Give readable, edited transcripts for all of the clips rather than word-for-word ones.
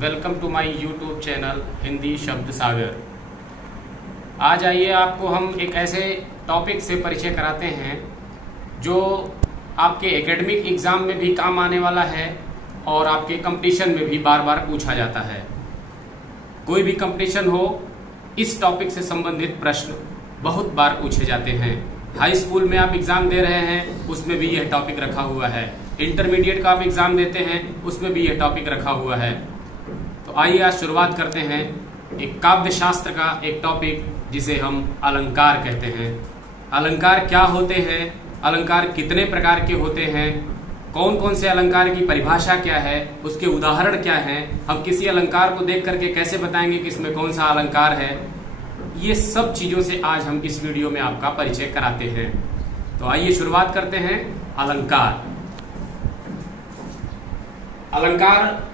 Welcome to my YouTube channel Hindi Shabd Sagar. आज आइए आपको हम एक ऐसे टॉपिक से परिचय कराते हैं जो आपके एकेडमिक एग्जाम में भी काम आने वाला है और आपके कंपटीशन में भी बार बार पूछा जाता है। कोई भी कंपटीशन हो, इस टॉपिक से संबंधित प्रश्न बहुत बार पूछे जाते हैं। हाई स्कूल में आप एग्जाम दे रहे हैं, उसमें भी यह टॉपिक रखा हुआ है। इंटरमीडिएट का आप एग्जाम देते हैं, उसमें भी यह टॉपिक रखा हुआ है। तो आइए आज शुरुआत करते हैं एक काव्य शास्त्र का एक टॉपिक जिसे हम अलंकार कहते हैं। अलंकार क्या होते हैं, अलंकार कितने प्रकार के होते हैं, कौन कौन से अलंकार की परिभाषा क्या है, उसके उदाहरण क्या हैं, हम किसी अलंकार को देख करके कैसे बताएंगे कि इसमें कौन सा अलंकार है, ये सब चीजों से आज हम इस वीडियो में आपका परिचय कराते हैं। तो आइए शुरुआत करते हैं। अलंकार, अलंकार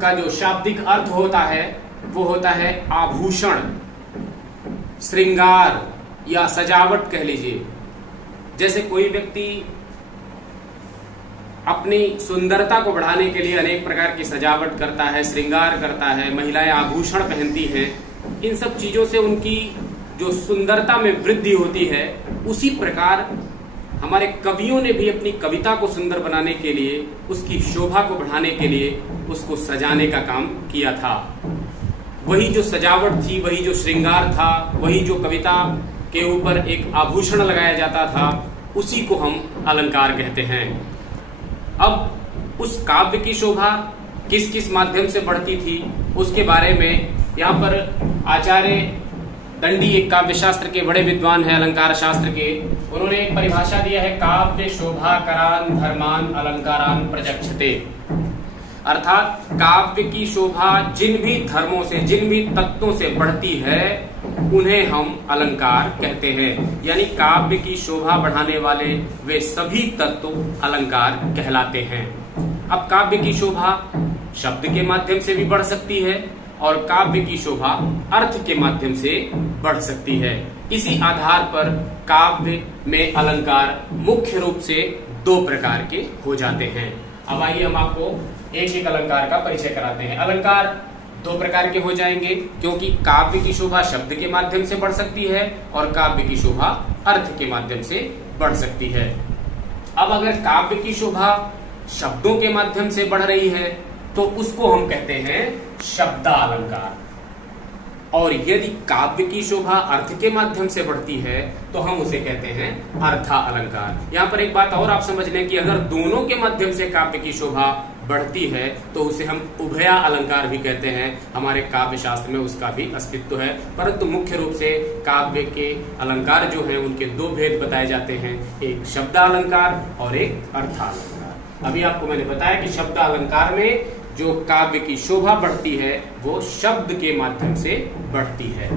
का जो शाब्दिक अर्थ होता है वो होता है आभूषण, श्रृंगार या सजावट कह लीजिए। जैसे कोई व्यक्ति अपनी सुंदरता को बढ़ाने के लिए अनेक प्रकार की सजावट करता है, श्रृंगार करता है, महिलाएं आभूषण पहनती हैं, इन सब चीजों से उनकी जो सुंदरता में वृद्धि होती है, उसी प्रकार हमारे कवियों ने भी अपनी कविता को सुंदर बनाने के लिए, उसकी शोभा को बढ़ाने के लिए उसको सजाने का काम किया था। वही जो सजावट थी, वही जो श्रृंगार था, वही जो कविता के ऊपर एक आभूषण लगाया जाता था, उसी को हम अलंकार कहते हैं। अब उस काव्य की शोभा किस किस माध्यम से बढ़ती थी उसके बारे में यहाँ पर आचार्य दंडी एक काव्य शास्त्र के बड़े विद्वान है, अलंकार शास्त्र के, उन्होंने एक परिभाषा दिया है, काव्य शोभा करान धर्मान अलंकारान प्रजक्षते। अर्थात काव्य की शोभा जिन भी धर्मों से, जिन भी तत्वों से बढ़ती है, उन्हें हम अलंकार कहते हैं। यानी काव्य की शोभा बढ़ाने वाले वे सभी तत्व अलंकार कहलाते हैं। अब काव्य की शोभा शब्द के माध्यम से भी बढ़ सकती है और काव्य की शोभा अर्थ के माध्यम से बढ़ सकती है। इसी आधार पर काव्य में अलंकार मुख्य रूप से दो प्रकार के हो जाते हैं। अब आइए हम आपको एक एक अलंकार का परिचय कराते हैं। अलंकार दो प्रकार के हो जाएंगे क्योंकि काव्य की शोभा शब्द के माध्यम से बढ़ सकती है और काव्य की शोभा अर्थ के माध्यम से बढ़ सकती है। अब अगर काव्य की शोभा शब्दों के माध्यम से बढ़ रही है तो उसको हम कहते हैं शब्दालंकार, और यदि काव्य की शोभा अर्थ के माध्यम से बढ़ती है तो हम उसे कहते हैं अर्था अलंकार। यहाँ पर एक बात और आप समझ लें कि अगर दोनों के माध्यम से काव्य की शोभा बढ़ती है तो उसे हम उभया अलंकार भी कहते हैं। हमारे काव्य शास्त्र में उसका भी अस्तित्व है, परंतु मुख्य रूप से काव्य के अलंकार जो हैं उनके दो भेद बताए जाते हैं, एक शब्दालंकार और एक अर्थालंकार। अभी आपको मैंने बताया कि शब्दालंकार में जो काव्य की शोभा बढ़ती है वो शब्द के माध्यम से बढ़ती है।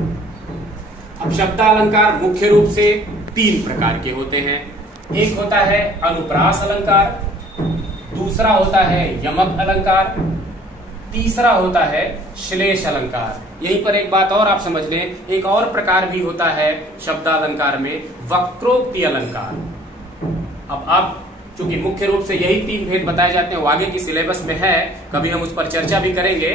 अब शब्दालंकार मुख्य रूप से तीन प्रकार के होते हैं। एक होता है अनुप्रास अलंकार, दूसरा होता है यमक अलंकार, तीसरा होता है श्लेष अलंकार। यहीं पर एक बात और आप समझ लें, एक और प्रकार भी होता है शब्दालंकार में, वक्रोक्ति अलंकार। अब आप चूंकि मुख्य रूप से यही तीन भेद बताए जाते हैं, वो आगे की सिलेबस में है, कभी हम उस पर चर्चा भी करेंगे।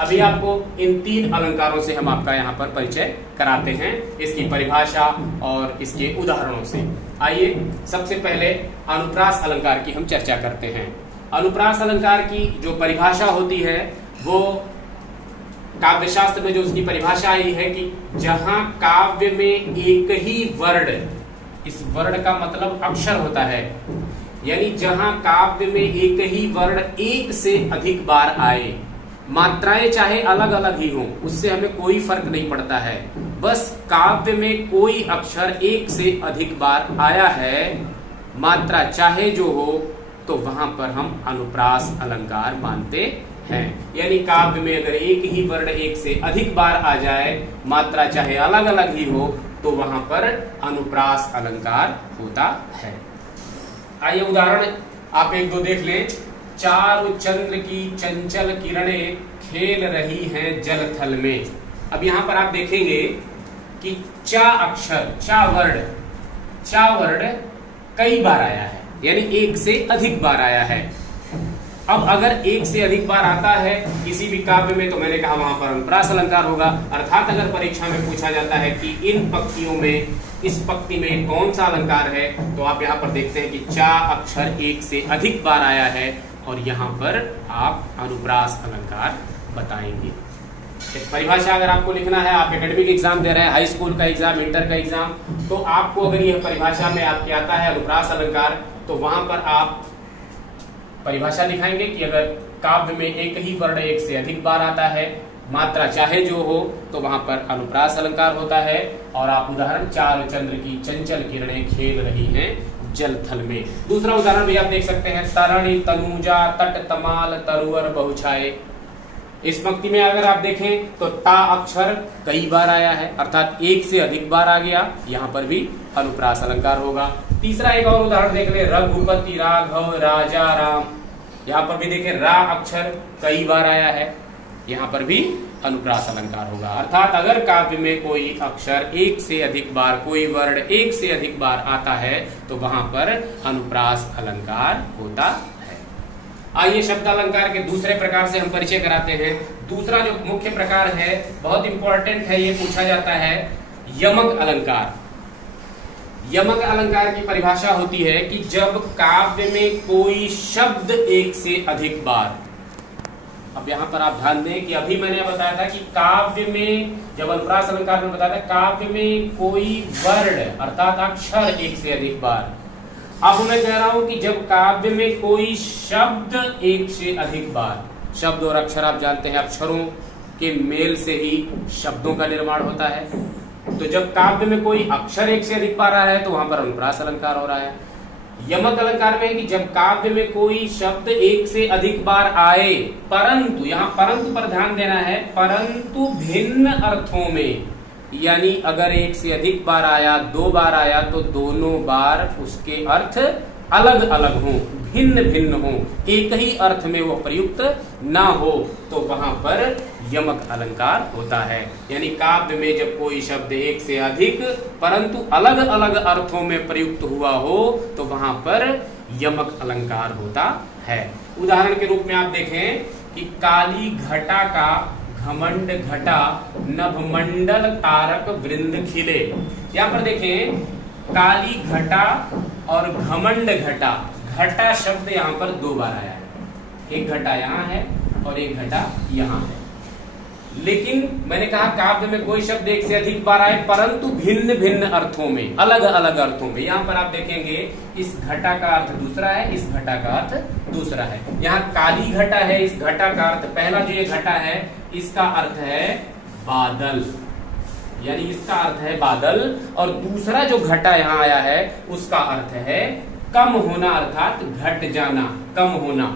अभी आपको इन तीन अलंकारों से हम आपका यहाँ पर परिचय कराते हैं, इसकी परिभाषा और इसके उदाहरणों से। आइए सबसे पहले अनुप्रास अलंकार की हम चर्चा करते हैं। अनुप्रास अलंकार की जो परिभाषा होती है वो काव्य शास्त्र में जो उसकी परिभाषा आई है कि जहां काव्य में एक ही वर्ण, इस वर्ण का मतलब अक्षर होता है, यानी जहां काव्य में एक ही वर्ण एक से अधिक बार आए, मात्राएं चाहे अलग अलग ही हों, उससे हमें कोई फर्क नहीं पड़ता है, बस काव्य में कोई अक्षर एक से अधिक बार आया है, मात्रा चाहे जो हो, तो वहां पर हम अनुप्रास अलंकार मानते हैं। यानी काव्य में अगर एक ही वर्ण एक से अधिक बार आ जाए, मात्रा चाहे अलग अलग ही हो, तो वहां पर अनुप्रास अलंकार होता है। आइए उदाहरण आप एक दो देख लें। चारु चंद्र की चंचल किरणें खेल रही हैं जल थल में। अब यहाँ पर आप देखेंगे कि चा अक्षर, चा वर्ण कई बार आया है, यानी एक से अधिक बार आया है। अब अगर एक से अधिक बार आता है किसी भी काव्य में तो मैंने कहा वहां पर अनुप्रास अलंकार होगा। अर्थात अगर परीक्षा में पूछा जाता है कि इन पंक्तियों में, इस पंक्ति में कौन सा अलंकार है, तो आप यहाँ पर देखते हैं कि चा अक्षर एक से अधिक बार आया है और यहाँ पर आप अनुप्रास अलंकार बताएंगे। एक परिभाषा अगर आपको लिखना है, आप एकेडमिक एग्जाम दे रहे हैं, हाई स्कूल का एग्जाम, इंटर का एग्जाम, तो आपको अगर यह परिभाषा में आपके आता है अनुप्रास अलंकार, तो वहां पर आप परिभाषा दिखाएंगे कि अगर काव्य में एक ही वर्ण एक से अधिक बार आता है, मात्रा चाहे जो हो, तो वहां पर अनुप्रास अलंकार होता है। और आप उदाहरण, चाल चंद्र की चंचल किरणें खेल रही हैं जल थल में। दूसरा उदाहरण भी आप देख सकते हैं, तरणि तनुजा तट तमाल तरुवर बहुछाए। इस पंक्ति में अगर आप देखें तो ता अक्षर कई बार आया है, अर्थात एक से अधिक बार आ गया, यहाँ पर भी अनुप्रास अलंकार होगा। तीसरा एक और उदाहरण देख ले, रघुपति राघव राजा राम। यहाँ पर भी देखें रा अक्षर कई बार आया है, यहाँ पर भी अनुप्रास अलंकार होगा। अर्थात अगर काव्य में कोई अक्षर एक से अधिक बार, कोई वर्ण एक से अधिक बार आता है तो वहां पर अनुप्रास अलंकार होता है। आइए शब्द अलंकार के दूसरे प्रकार से हम परिचय कराते हैं। दूसरा जो मुख्य प्रकार है, बहुत इंपॉर्टेंट है, ये पूछा जाता है, यमक अलंकार। यमक अलंकार की परिभाषा होती है कि जब काव्य में कोई शब्द एक से अधिक बार, अब यहां पर आप ध्यान दें कि अभी मैंने बताया था कि काव्य में, जब अनुप्रास अलंकार में बताया था, काव्य में कोई वर्ण अर्थात अक्षर एक से अधिक बार। अब मैं कह रहा हूं कि जब काव्य में कोई शब्द एक से अधिक बार, शब्द और अक्षर आप जानते हैं, अक्षरों के मेल से ही शब्दों का निर्माण होता है, तो जब काव्य में कोई अक्षर एक से अधिक बार आ रहा है तो वहां पर अनुप्रास अलंकार हो रहा है। यमक अलंकार में है कि जब काव्य में कोई शब्द एक से अधिक बार आए, परंतु, यहाँ परंतु पर ध्यान देना है, परंतु भिन्न अर्थों में, यानी अगर एक से अधिक बार आया, दो बार आया, तो दोनों बार उसके अर्थ अलग अलग हों, भिन्न भिन्न हों, एक ही अर्थ में वो प्रयुक्त ना हो, तो वहां पर यमक अलंकार होता है। यानी काव्य में जब कोई शब्द एक से अधिक परंतु अलग अलग अर्थों में प्रयुक्त हुआ हो तो वहां पर यमक अलंकार होता है। उदाहरण के रूप में आप देखें कि काली घटा का घमंड घटा नभमंडल तारक वृंद खिले। यहाँ पर देखें काली घटा और घमंड घटा, घटा शब्द यहाँ पर दो बार आया है, एक घटा यहाँ है और एक घटा यहाँ है। लेकिन मैंने कहा काव्य में कोई शब्द एक से अधिक बार आए परंतु भिन्न भिन्न अर्थों में, अलग अलग अर्थों में। यहाँ पर आप देखेंगे इस घटा का अर्थ दूसरा है, इस घटा का अर्थ दूसरा है। यहाँ काली घटा है, इस घटा का अर्थ, पहला जो ये घटा है इसका अर्थ है बादल, यानी इसका अर्थ है बादल, और दूसरा जो घटा यहाँ आया है उसका अर्थ है कम होना, अर्थात घट जाना, कम होना,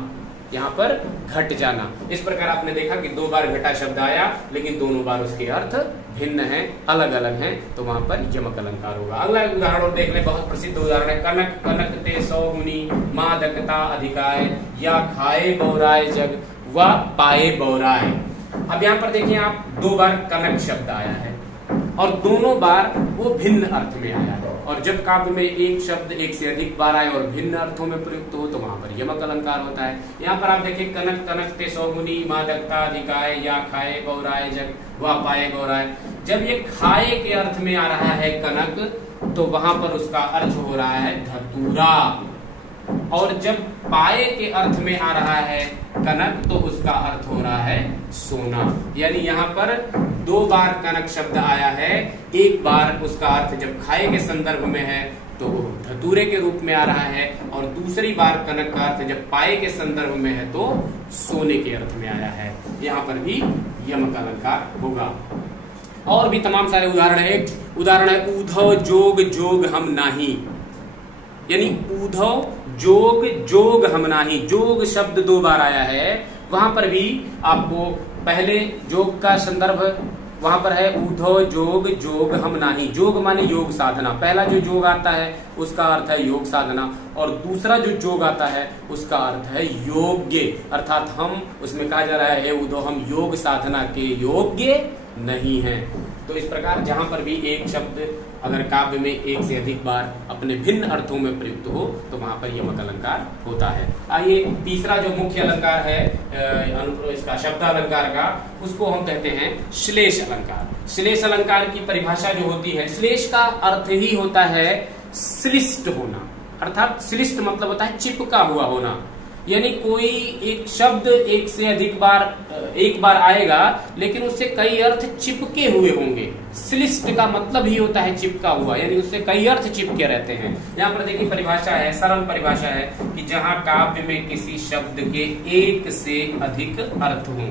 यहाँ पर घट जाना। इस प्रकार आपने देखा कि दो बार घटा शब्द आया लेकिन दोनों बार उसके अर्थ भिन्न हैं, अलग अलग हैं, तो वहां पर यमक अलंकार होगा। अगला उदाहरण और देख ले, बहुत प्रसिद्ध उदाहरण है, कनक कनक ते सौ गुनी मादकता अधिकाय, या खाए बौराय जग व पाए बौराय। अब यहाँ पर देखिए आप, दो बार कनक शब्द आया है और दोनों बार वो भिन्न अर्थ में आया है, और जब काव्य में एक शब्द एक से अधिक बार आए और भिन्न अर्थों में प्रयुक्त हो तो वहां पर यमक अलंकार होता है। यहाँ पर आप देखिए कनक कनक ते सौगुनी मादकता अधिकाय, या खाए गौराय जग व पाए गौराय। जब ये खाए के अर्थ में आ रहा है कनक तो वहां पर उसका अर्थ हो रहा है धतूरा, और जब पाए के अर्थ में आ रहा है कनक तो उसका अर्थ हो रहा है सोना। यानी यहाँ पर दो बार कनक शब्द आया है, एक बार उसका अर्थ जब खाए के संदर्भ में है तो वो धतूरे के रूप में आ रहा है, और दूसरी बार कनक का अर्थ जब पाए के संदर्भ में है तो सोने के अर्थ में आया है। यहाँ पर भी यमक अलंकार होगा। और भी तमाम सारे उदाहरण है। एक उदाहरण है ऊधव जोग जोग हम नाही, यानी ऊधव जोग जोग हम नाही, जोग शब्द दो बार आया है, वहां पर भी आपको पहले जोग का संदर्भ वहां पर है ऊधव जोग जोग हम नाही, जोग माने योग साधना, पहला जो जोग आता है उसका अर्थ है योग साधना, और दूसरा जो जोग आता है उसका अर्थ है योग्य, अर्थात हम, उसमें कहा जा रहा है ऊधव हम योग साधना के योग्य नहीं हैं। तो इस प्रकार जहां पर भी एक शब्द अगर काव्य में एक से अधिक बार अपने भिन्न अर्थों में प्रयुक्त हो तो वहां पर यमक अलंकार होता है। आइए तीसरा जो मुख्य अलंकार है इसका शब्द अलंकार का, उसको हम कहते हैं श्लेष अलंकार। श्लेष अलंकार की परिभाषा जो होती है, श्लेष का अर्थ ही होता है श्लिष्ट होना, अर्थात श्लिष्ट मतलब होता है चिपका हुआ होना, यानी कोई एक शब्द एक से अधिक बार एक बार आएगा लेकिन उससे कई अर्थ चिपके हुए होंगे। श्लिष्ट का मतलब ही होता है चिपका हुआ, यानी उससे कई अर्थ चिपके रहते हैं। यहाँ पर देखिए परिभाषा है, सरल परिभाषा है कि जहां काव्य में किसी शब्द के एक से अधिक अर्थ हों,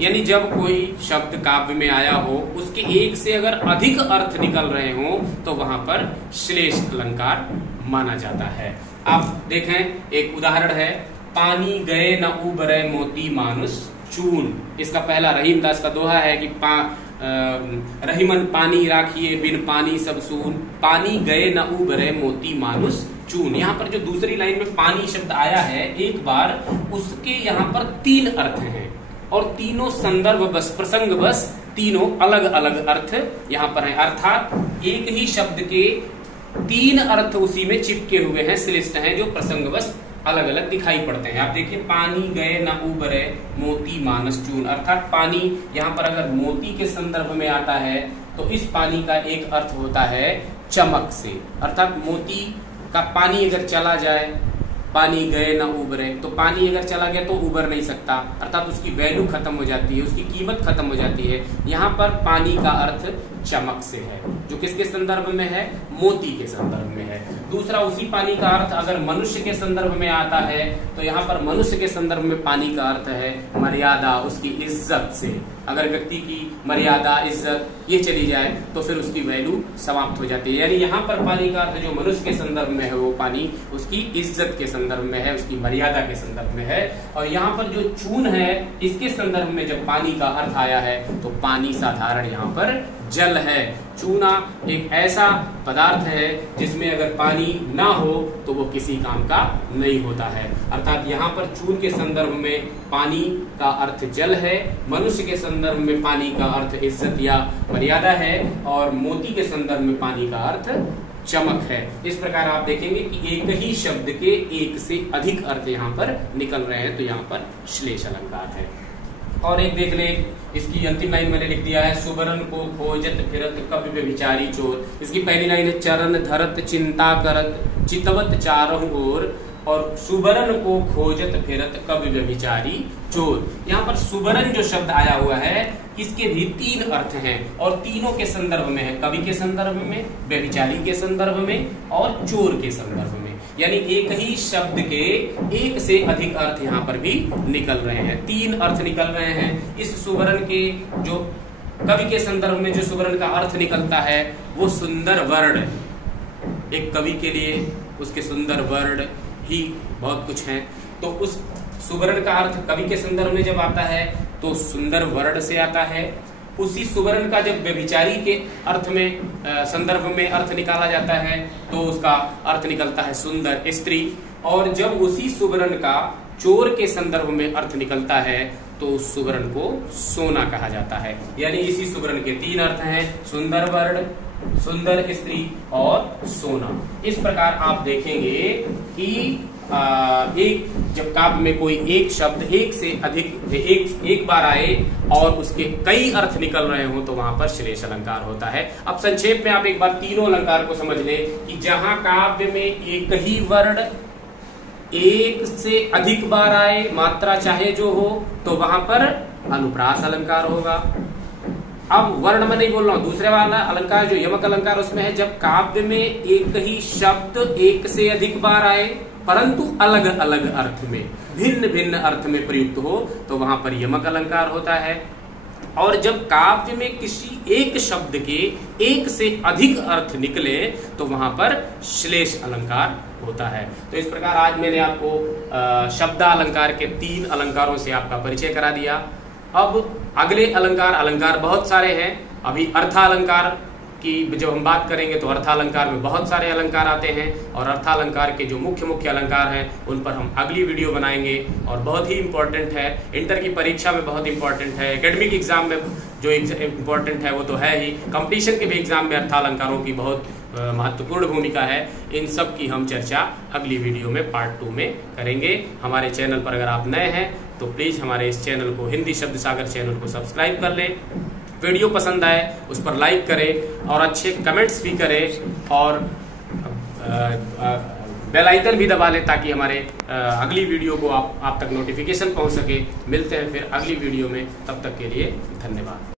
यानी जब कोई शब्द काव्य में आया हो उसके एक से अगर अधिक अर्थ निकल रहे हो तो वहां पर श्लेष अलंकार माना जाता है। आप देखें एक उदाहरण है, पानी गए न उबरे मोती मानुष चून। इसका पहला रहीम दास का दोहा है कि रहीमन पानी राखिए बिन पानी सब सून, पानी गए न उबरे मोती मानुष चून। यहाँ पर जो दूसरी लाइन में पानी शब्द आया है एक बार, उसके यहाँ पर 3 अर्थ हैं और तीनों संदर्भ बस प्रसंग बस तीनों अलग अलग अर्थ यहाँ पर हैं, अर्थात एक ही शब्द के 3 अर्थ उसी में चिपके हुए हैं, श्लिष्ट हैं, जो प्रसंग बस अलग अलग दिखाई पड़ते हैं। आप देखिए पानी गए न उबरे मोती मानस चून, अर्थात पानी यहाँ पर अगर मोती के संदर्भ में आता है तो इस पानी का एक अर्थ होता है चमक से, अर्थात मोती का पानी अगर चला जाए, पानी गए ना उबरे, तो पानी अगर चला गया तो उबर नहीं सकता, अर्थात उसकी वैल्यू खत्म हो जाती है, उसकी कीमत खत्म हो जाती है। यहाँ पर पानी का अर्थ चमक से है, जो किसके संदर्भ में है, मोती के संदर्भ में है। दूसरा उसी पानी का अर्थ अगर मनुष्य के संदर्भ में आता है तो यहाँ पर मनुष्य के संदर्भ में पानी का अर्थ है मर्यादा, उसकी इज्जत से। अगर व्यक्ति की मर्यादा इज्जत ये चली जाए तो फिर उसकी वैल्यू समाप्त हो जाती है। यानी यहाँ पर पानी का अर्थ जो मनुष्य के संदर्भ में है वो पानी उसकी इज्जत के संदर्भ में है, उसकी मर्यादा के संदर्भ में है। और यहाँ पर जो चून है इसके संदर्भ में जब पानी का अर्थ आया है तो पानी साधारण यहाँ पर जल है। चूना एक ऐसा पदार्थ है जिसमें अगर पानी ना हो तो वो किसी काम का नहीं होता है, अर्थात यहाँ पर चून के संदर्भ में पानी का अर्थ जल है, मनुष्य के संदर्भ में पानी का अर्थ इज्जत या मर्यादा है और मोती के संदर्भ में पानी का अर्थ चमक है। इस प्रकार आप देखेंगे कि एक ही शब्द के एक से अधिक अर्थ यहाँ पर निकल रहे हैं, तो यहाँ पर श्लेष अलंकार है। और एक देख ले, इसकी अंतिम लाइन मैंने लिख दिया है, सुबरन को खोजत फिरत कवि व्यभिचारी चोर। इसकी पहली लाइन है, चरण धरत चिंता करत चितवत चारों ओर, और सुबरन को खोजत फिरत कवि व्यभिचारी चोर। यहाँ पर सुबरन जो शब्द आया हुआ है इसके भी 3 अर्थ हैं और तीनों के संदर्भ में है, कवि के संदर्भ में, व्यभिचारी के संदर्भ में और चोर के संदर्भ में। यानी एक ही शब्द के एक से अधिक अर्थ यहाँ पर भी निकल रहे हैं, 3 अर्थ निकल रहे हैं। इस सुबरन के जो कवि के संदर्भ में जो सुबरन का अर्थ निकलता है वो सुंदर वर्ण, एक कवि के लिए उसके सुंदर वर्ण ही बहुत कुछ है। तो उस सुवर्ण का अर्थ कवि के संदर्भ में जब आता है तो सुंदर वर्ण से आता है। उसी सुवर्ण का जब व्यभिचारी के अर्थ में संदर्भ में अर्थ निकाला जाता है तो उसका अर्थ निकलता है सुंदर स्त्री। और जब उसी सुवर्ण का चोर के संदर्भ में अर्थ निकलता है तो उस सुवर्ण को सोना कहा जाता है। यानी इसी सुवर्ण के 3 अर्थ हैं, सुंदर वर्ण, सुंदर स्त्री और सोना। इस प्रकार आप देखेंगे कि एक जब काव्य में कोई एक शब्द एक से अधिक एक बार आए और उसके कई अर्थ निकल रहे हो तो वहां पर श्लेष अलंकार होता है। अब संक्षेप में आप एक बार तीनों अलंकार को समझ लें कि जहां काव्य में एक ही वर्ण एक से अधिक बार आए, मात्रा चाहे जो हो, तो वहां पर अनुप्रास अलंकार होगा। अब वर्ण में नहीं बोल रहा हूं, दूसरे वाला अलंकार जो यमक अलंकार उसमें है जब काव्य में एक ही शब्द एक से अधिक बार आए परंतु अलग अलग अर्थ में, भिन्न भिन्न अर्थ में प्रयुक्त हो तो वहां पर यमक अलंकार होता है। और जब काव्य में किसी एक शब्द के एक से अधिक अर्थ निकले तो वहां पर श्लेष अलंकार होता है। तो इस प्रकार आज मैंने आपको शब्दालंकार के 3 अलंकारों से आपका परिचय करा दिया। अब अगले अलंकार बहुत सारे हैं। अभी अर्थालंकार की जब हम बात करेंगे तो अर्थालंकार में बहुत सारे अलंकार आते हैं और अर्थालंकार के जो मुख्य अलंकार हैं उन पर हम अगली वीडियो बनाएंगे और बहुत ही इंपॉर्टेंट है, इंटर की परीक्षा में बहुत इंपॉर्टेंट है, एकेडमिक एग्जाम में जो इम्पोर्टेंट है वो तो है ही, कंपटीशन के भी एग्जाम में अर्थालंकारों की बहुत महत्वपूर्ण भूमिका है। इन सब की हम चर्चा अगली वीडियो में पार्ट 2 में करेंगे। हमारे चैनल पर अगर आप नए हैं तो प्लीज हमारे इस चैनल को, हिंदी शब्द सागर चैनल को सब्सक्राइब कर लें। वीडियो पसंद आए उस पर लाइक करें और अच्छे कमेंट्स भी करें और बेल आइकन भी दबा लें ताकि हमारे अगली वीडियो को आप तक नोटिफिकेशन पहुंच सके। मिलते हैं फिर अगली वीडियो में, तब तक के लिए धन्यवाद।